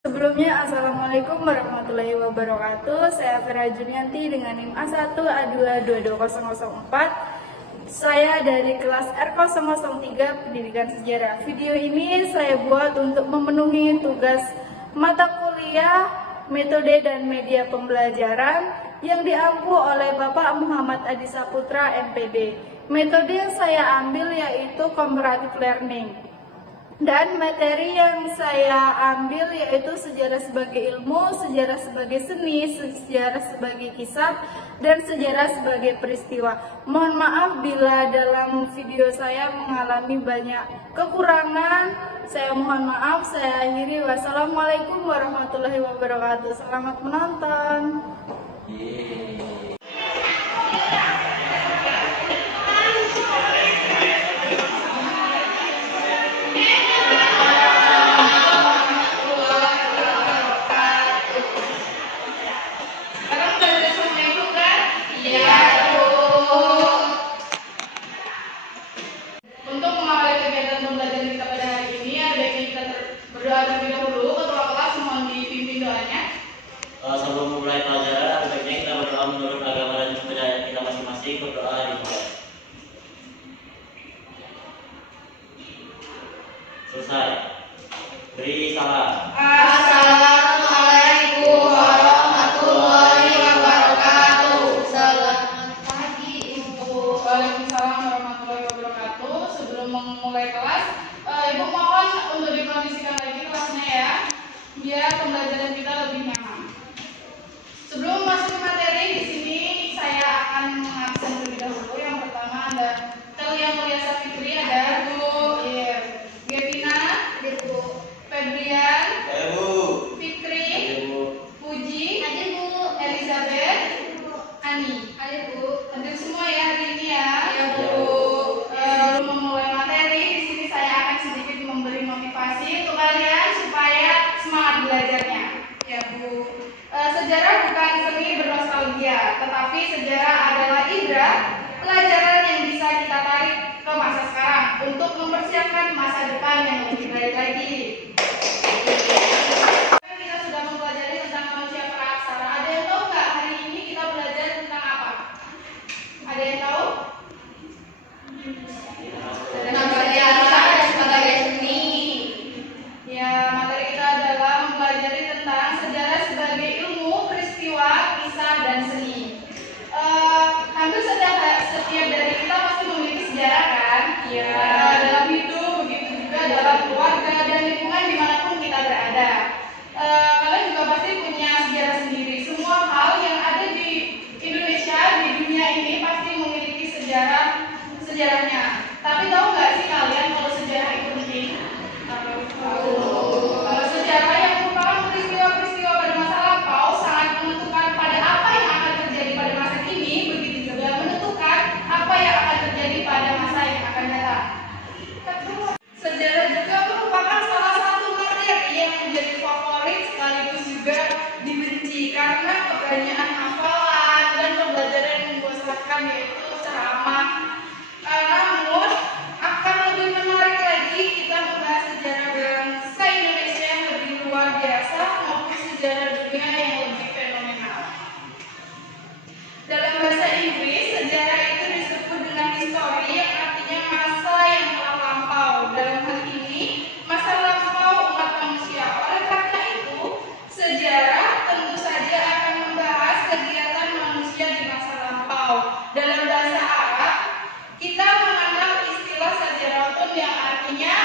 Sebelumnya, Assalamualaikum warahmatullahi wabarakatuh. Saya Vera Junianti dengan NIM A1A2222004. Saya dari kelas R003 Pendidikan Sejarah. Video ini saya buat untuk memenuhi tugas mata kuliah Metode dan Media Pembelajaran yang diampu oleh Bapak Muhammad Adi Saputra, MPD. Metode yang saya ambil yaitu Comparative Learning. Dan materi yang saya ambil yaitu sejarah sebagai ilmu, sejarah sebagai seni, sejarah sebagai kisah, dan sejarah sebagai peristiwa. Mohon maaf bila dalam video saya mengalami banyak kekurangan. Saya mohon maaf, saya akhiri. Wassalamualaikum warahmatullahi wabarakatuh. Selamat menonton. Sebelum mulai pelajaran, baiknya kita berdoa menurut agama dan kepercayaan kita masing-masing. Berdoa dimulai. Selesai. Beri salam. Assalamualaikum warahmatullahi wabarakatuh. Selamat pagi, Ibu. Waalaikumsalam warahmatullahi wabarakatuh. Sebelum memulai kelas, Ibu mohon untuk dikondisikan lagi kelasnya ya, biar pembelajaran kita lebih nyaman. Sebelum masuk ke materi, di sini saya akan mengabsen terlebih dahulu. Yang pertama ada Telia Mulia Safitri, ada Bu Gevina, ada Bu Febrian, Ada Bu. Fikri, Ada Bu. Puji, Ada Bu. Elizabeth, Ani. Ada Bu. Hadir semua ya hari ini ya. Ya, Bu. Sebelum memulai materi, di sini saya akan sedikit memberi motivasi untuk kalian supaya semangat belajarnya. Ya Bu. Sejarah bukan seni bernostalgia, tetapi sejarah adalah indera pelajaran yang bisa kita tarik ke masa sekarang untuk mempersiapkan masa depan yang lebih baik lagi. Kita sudah mempelajari tentang manusia praaksara. Ada yang tahu nggak hari ini kita belajar tentang apa? Ada yang tahu? Tentang sejarah dan sebagai seni. Ya, materi kita adalah mempelajari tentang sejarah sebagai ilmu, peristiwa, kisah, dan seni. Hampir setiap dari kita pasti memiliki sejarah kan? Iya. Dalam hidup, begitu juga dalam keluarga dan lingkungan dimanapun kita berada. Kalian juga pasti punya sejarah sendiri. Semua hal yang ada di Indonesia, di dunia ini pasti memiliki sejarahnya. Tapi tahu nggak sih kalian kalau sejarah itu penting? Sejarah yang merupakan peristiwa-peristiwa pada masa lampau sangat menentukan pada apa yang akan terjadi pada masa kini, begitu juga menentukan apa yang akan terjadi pada masa yang akan datang. Sejarah juga merupakan salah satu materi yang menjadi favorit sekaligus juga dibenci karena kebanyakan hafalan dan pembelajaran yang membosankan yaitu ceramah. Namun akan lebih menarik lagi kita membahas sejarah bangsa Indonesia yang lebih luar biasa maupun sejarah dunia yang lebih fenomenal. Dalam bahasa Inggris, sejarah itu disebut dengan history yang artinya masa yang telah lampau. Dalam hal ini, masa lampau umat manusia. Oleh karena itu, sejarah tentu saja akan membahas kegiatan manusia di masa lampau. Dalam bahasa Arab, kita mengenal istilah sejarahun yang artinya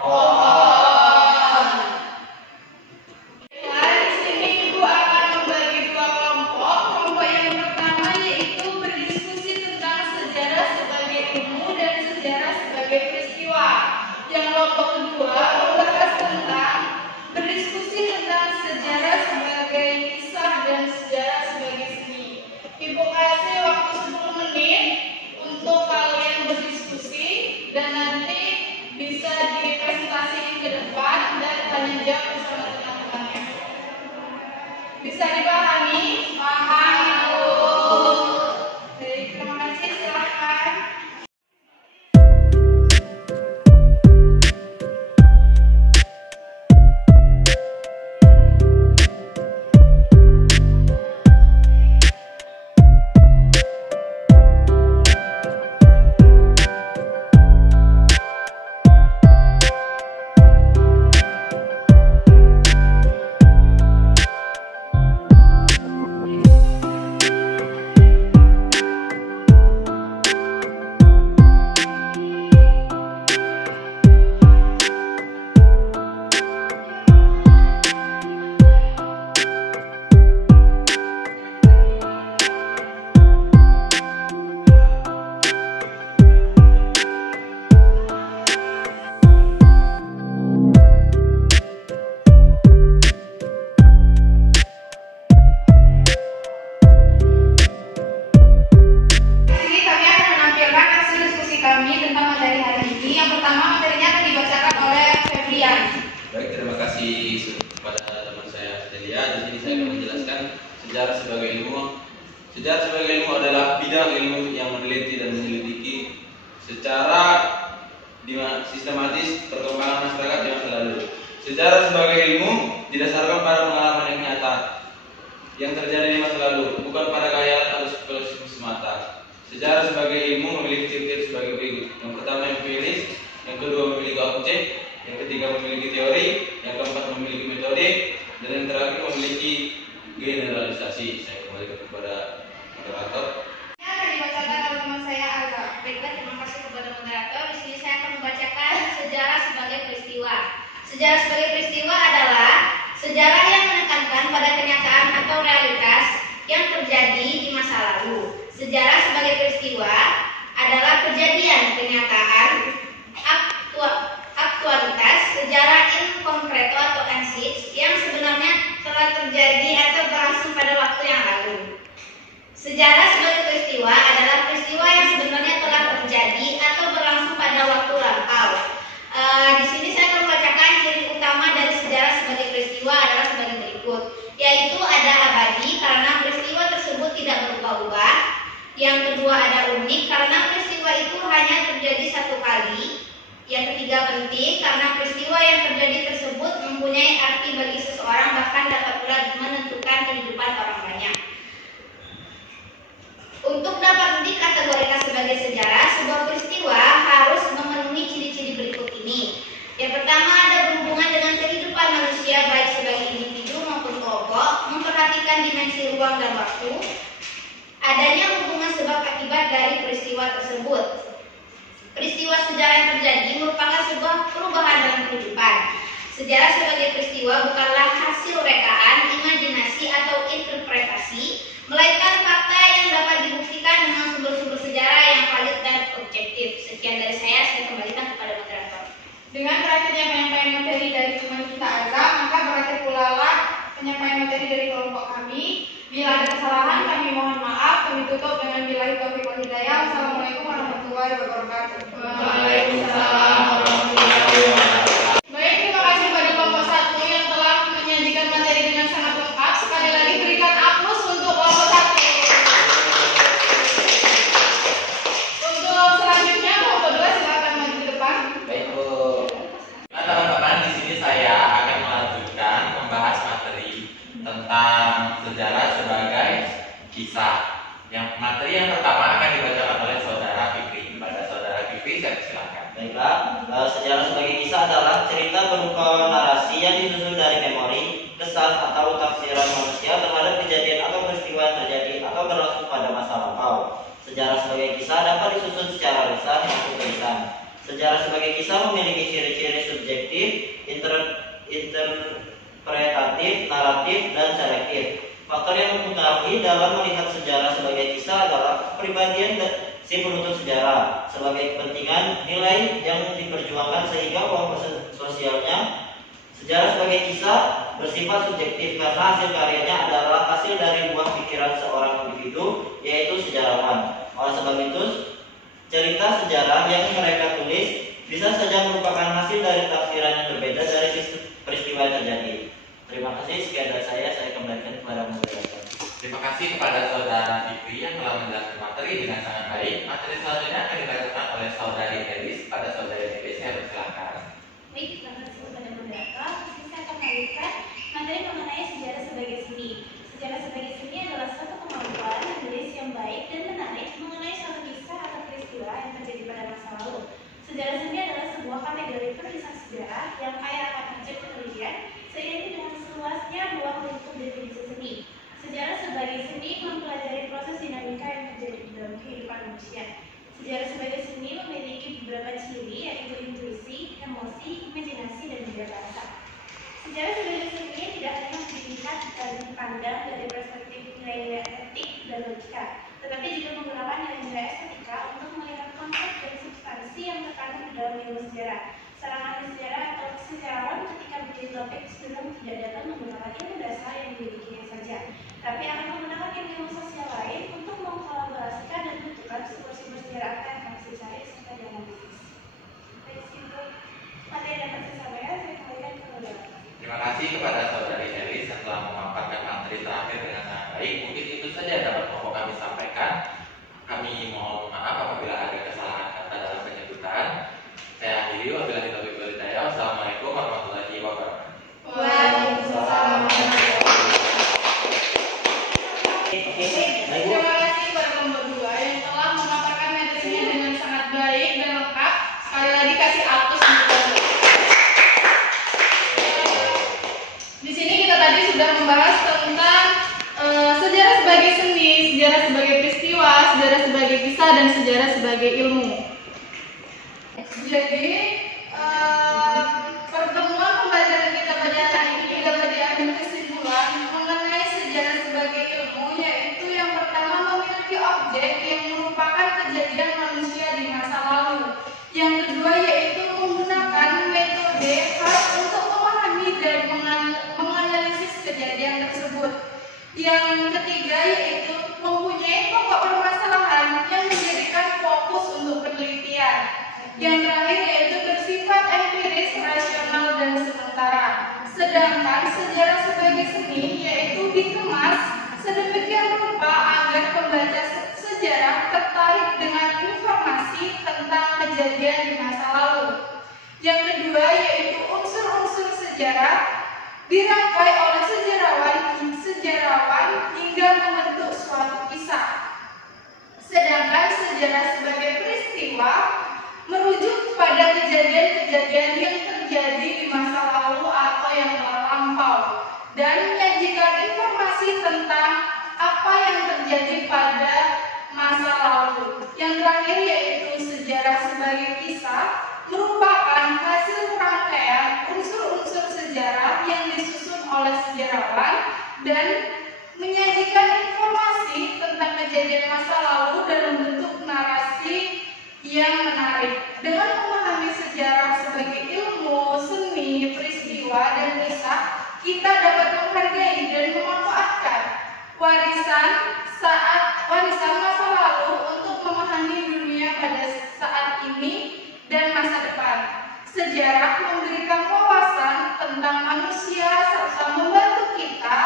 pohon. Di sini Ibu akan membagi dua kelompok. Kelompok yang pertama yaitu berdiskusi tentang sejarah sebagai ilmu dan sejarah sebagai peristiwa. Yang kelompok kedua membahas tentang berdiskusi tentang sejarah sebagai kisah dan sejarah sebagai seni. Ibu kasih waktu 10 menit untuk kalian berdiskusi dan nanti bisa dipresentasikan ke depan dan tanya jawab bersama teman-temannya. Bisa dipahami? Paham, Ibu. Baik, terima kasih. Silakan. saya. Di sini saya akan menjelaskan sejarah sebagai ilmu. Sejarah sebagai ilmu adalah bidang ilmu yang meneliti dan menyelidiki secara sistematis perkembangan masyarakat di masa lalu. Sejarah sebagai ilmu didasarkan pada pengalaman yang nyata yang terjadi di masa lalu, bukan pada khayalan atau spekulasi semata. Sejarah sebagai ilmu memiliki ciri-ciri sebagai berikut. Yang pertama empiris, yang kedua memiliki objek, yang ketiga memiliki teori, yang keempat memiliki metode, dan yang terakhir memiliki generalisasi. Saya kembali kepada moderator. Akan dibacakan oleh teman saya Alza. Baiklah, terima kasih kepada moderator. Di sini saya akan membacakan sejarah sebagai peristiwa. Sejarah sebagai peristiwa adalah sejarah yang menekankan pada kenyataan atau realitas yang terjadi di masa lalu. Sejarah sebagai peristiwa adalah kejadian, kenyataan, aktualitas, sejarah in concreto atau ansis yang sebenarnya telah terjadi atau berlangsung pada waktu yang lalu. Sejarah sebagai peristiwa adalah peristiwa yang sebenarnya telah terjadi atau berlangsung pada waktu lampau. Di sini saya akan membacakan ciri utama dari sejarah sebagai peristiwa adalah sebagai berikut, yaitu ada abadi karena peristiwa tersebut tidak berubah-ubah. Yang kedua ada unik karena peristiwa itu hanya terjadi satu kali. Yang ketiga penting karena peristiwa yang terjadi tersebut mempunyai arti bagi seseorang, bahkan dapat pula menentukan kehidupan orang banyak. Untuk dapat dikategorikan sebagai sejarah, sebuah peristiwa harus memenuhi ciri-ciri berikut ini. Yang pertama ada berhubungan dengan kehidupan manusia baik sebagai individu maupun kelompok, memperhatikan dimensi ruang dan waktu, adanya hubungan sebab akibat dari peristiwa tersebut. Peristiwa sejarah yang terjadi merupakan sebuah perubahan dalam kehidupan. Sejarah sebagai peristiwa bukanlah hasil rekaan, imajinasi atau interpretasi, melainkan fakta yang dapat dibuktikan dengan sumber-sumber sejarah yang valid dan objektif. Sekian dari saya kembalikan kepada moderator. Dengan berakhirnya penyampaian materi dari teman kita Alza, maka berakhir pula penyampaian materi dari kelompok kami. Bila ada kesalahan, kami mohon maaf. Kami tutup dengan billahi taufiq wal hidayah. Wassalamualaikum warahmatullahi wabarakatuh. Waalaikumsalam warahmatullahi wabarakatuh. Baik, terima kasih pada kelompok 1 yang telah menyajikan materi dengan sangat lengkap. Sekali lagi berikan aplaus untuk kelompok 1. Untuk selanjutnya kelompok 2 silakan maju ke depan. Baik Bu. Nah, teman-teman, di sini saya akan melanjutkan membahas materi tentang sejarah sebagai kisah. Yang materi yang pertama akan dibacakan oleh saudara Fikri. Kepada saudara Fikri, saya silakan. Baiklah, sejarah sebagai kisah adalah cerita berupa narasi yang disusun dari memori, kesan atau tafsiran manusia terhadap kejadian atau peristiwa yang terjadi atau berlangsung pada masa lampau. Sejarah sebagai kisah dapat disusun secara lisan maupun tulisan. Sejarah sebagai kisah memiliki ciri-ciri subjektif, interpretatif, naratif, dan selektif. Faktor yang mempengaruhi dalam melihat sejarah sebagai kisah adalah kepribadian si penutur sejarah sebagai kepentingan nilai yang diperjuangkan sehingga kelompok sosialnya. Sejarah sebagai kisah bersifat subjektif karena hasil karyanya adalah hasil dari buah pikiran seorang individu, yaitu sejarawan. Oleh sebab itu, cerita sejarah yang mereka tulis bisa saja merupakan hasil dari tafsiran yang berbeda dari peristiwa yang terjadi. Terima kasih, sekian dari saya kembalikan kepada moderator. Terima kasih kepada saudara Fikri yang telah menjelaskan materi dengan sangat baik. Materi selanjutnya akan dibacakan oleh saudari Elis. Pada saudari Elis, saya persilakan. Baik, terima kasih kepada moderator. Saya akan melanjutkan materi mengenai sejarah sebagai seni. Sejarah sebagai seni adalah suatu kemampuan menulis yang baik dan menarik mengenai suatu kisah atau peristiwa yang terjadi pada masa lalu. Sejarah seni adalah sebuah kategori penulisan sejarah yang kaya akan konsep penelitian seiring dengan seluasnya ruang lingkup definisi seni. Sejarah sebagai seni mempelajari proses dinamika yang terjadi di dalam kehidupan manusia. Sejarah sebagai seni memiliki beberapa ciri, yaitu intuisi, emosi, imajinasi, dan juga rasa. Sejarah sebagai seni tidak hanya dilihat dan dipandang dari perspektif nilai-nilai etik dan logika, tetapi juga menggunakan nilai-nilai estetika untuk melihat konsep dan substansi yang terkandung di dalam ilmu sejarah. Seorang ahli sejarah atau sejarawan ketika menjadi topik cenderung tidak dapat menggunakan ilmu dasar yang dimilikinya saja, tapi akan menggunakan ilmu sosial lain untuk mengkolaborasikan dan menentukan sumber-sumber sejarah apa yang harus dicari serta dianalisis. Dari situ, materi dapat saya kembalikan ke moderator. Terima kasih kepada saudari Elis yang telah memaparkan kami sampaikan. Kami mohon maaf apabila ada kesalahan kata dalam penyebutan. Saya akhiri, wabillahi taufiq wal hidayah. Wassalamualaikum warahmatullahi wabarakatuh. Waalaikumsalam. Terima kasih kepada kelompok 2 yang telah memaparkan materinya dengan sangat baik dan lengkap. Sekali lagi kasih aplaus untuk kelompok. Di sini kita tadi sudah membahas tentang sejarah sebagai seni, sejarah sebagai peristiwa, sejarah sebagai kisah, dan sejarah sebagai ilmu. Jadi pertemuan pembelajaran kita pada hari ini dapat diambil kesimpulan mengenai sejarah sebagai ilmu, yaitu yang pertama memiliki objek yang merupakan kejadian manusia di masa lalu. Yang kedua yaitu menggunakan metode khas untuk memahami dan menganalisis kejadian tersebut. Yang ketiga yaitu mempunyai pokok permasalahan yang menjadikan fokus untuk penelitian. Yang terakhir yaitu bersifat empiris, rasional, dan sementara. Sedangkan sejarah sebagai seni yaitu dikemas sedemikian rupa agar pembaca sejarah tertarik dengan informasi tentang kejadian di masa lalu. Yang kedua yaitu unsur-unsur sejarah dirangkai oleh sejarawan hingga membentuk suatu kisah. Sedangkan sejarah sebagai peristiwa merujuk pada kejadian-kejadian yang terjadi di masa lalu atau yang telah lampau dan menyajikan informasi tentang apa yang terjadi pada masa lalu. Yang terakhir yaitu sejarah sebagai kisah merupakan hasil rangkaian unsur-unsur sejarah yang disusun oleh sejarawan dan menyajikan informasi tentang kejadian masa lalu dalam bentuk narasi yang menarik. Dengan memahami sejarah sebagai ilmu, seni, peristiwa, dan kisah, kita dapat menghargai dan memanfaatkan warisan masa lalu untuk memahami dunia pada saat ini dan masa depan. Sejarah memberikan wawasan tentang manusia serta membantu kita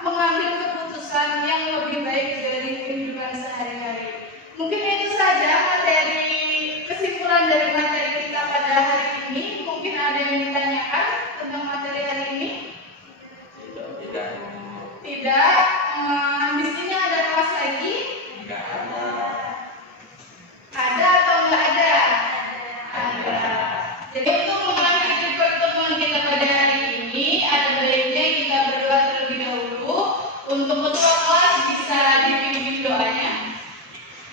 mengambil keputusan yang lebih baik dari kehidupan sehari-hari. Mungkin itu saja materi kesimpulan dari materi kita pada hari ini. Mungkin ada yang ditanyakan tentang materi hari ini? Tidak. Habis ini ada kelas lagi? Enggak ada. Ada atau enggak ada? Ada. Jadi untuk mengakhiri pertemuan kita pada hari ini, ada baiknya kita berdoa terlebih dahulu. Untuk ketua kelas bisa dipimpin doanya.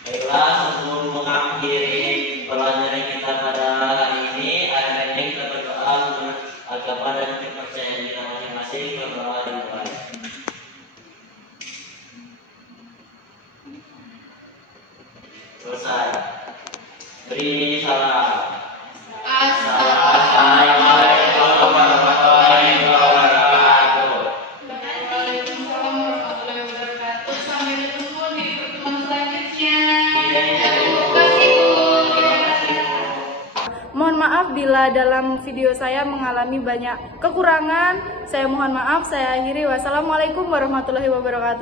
Baiklah, sebelum mengakhiri pelajaran kita pada hari ini, ada baiknya kita berdoa menurut agama dan kepercayaan kita masing-masing. Berdoa dimulai. Selesai. Beri salam. Assalamualaikum warahmatullahi wabarakatuh. Waalaikumsalam warahmatullahi wabarakatuh. Sampai ketemu di pertemuan selanjutnya. Terima kasih. Mohon maaf bila dalam video saya mengalami banyak kekurangan. Saya mohon maaf. Saya akhiri. Wassalamualaikum warahmatullahi wabarakatuh.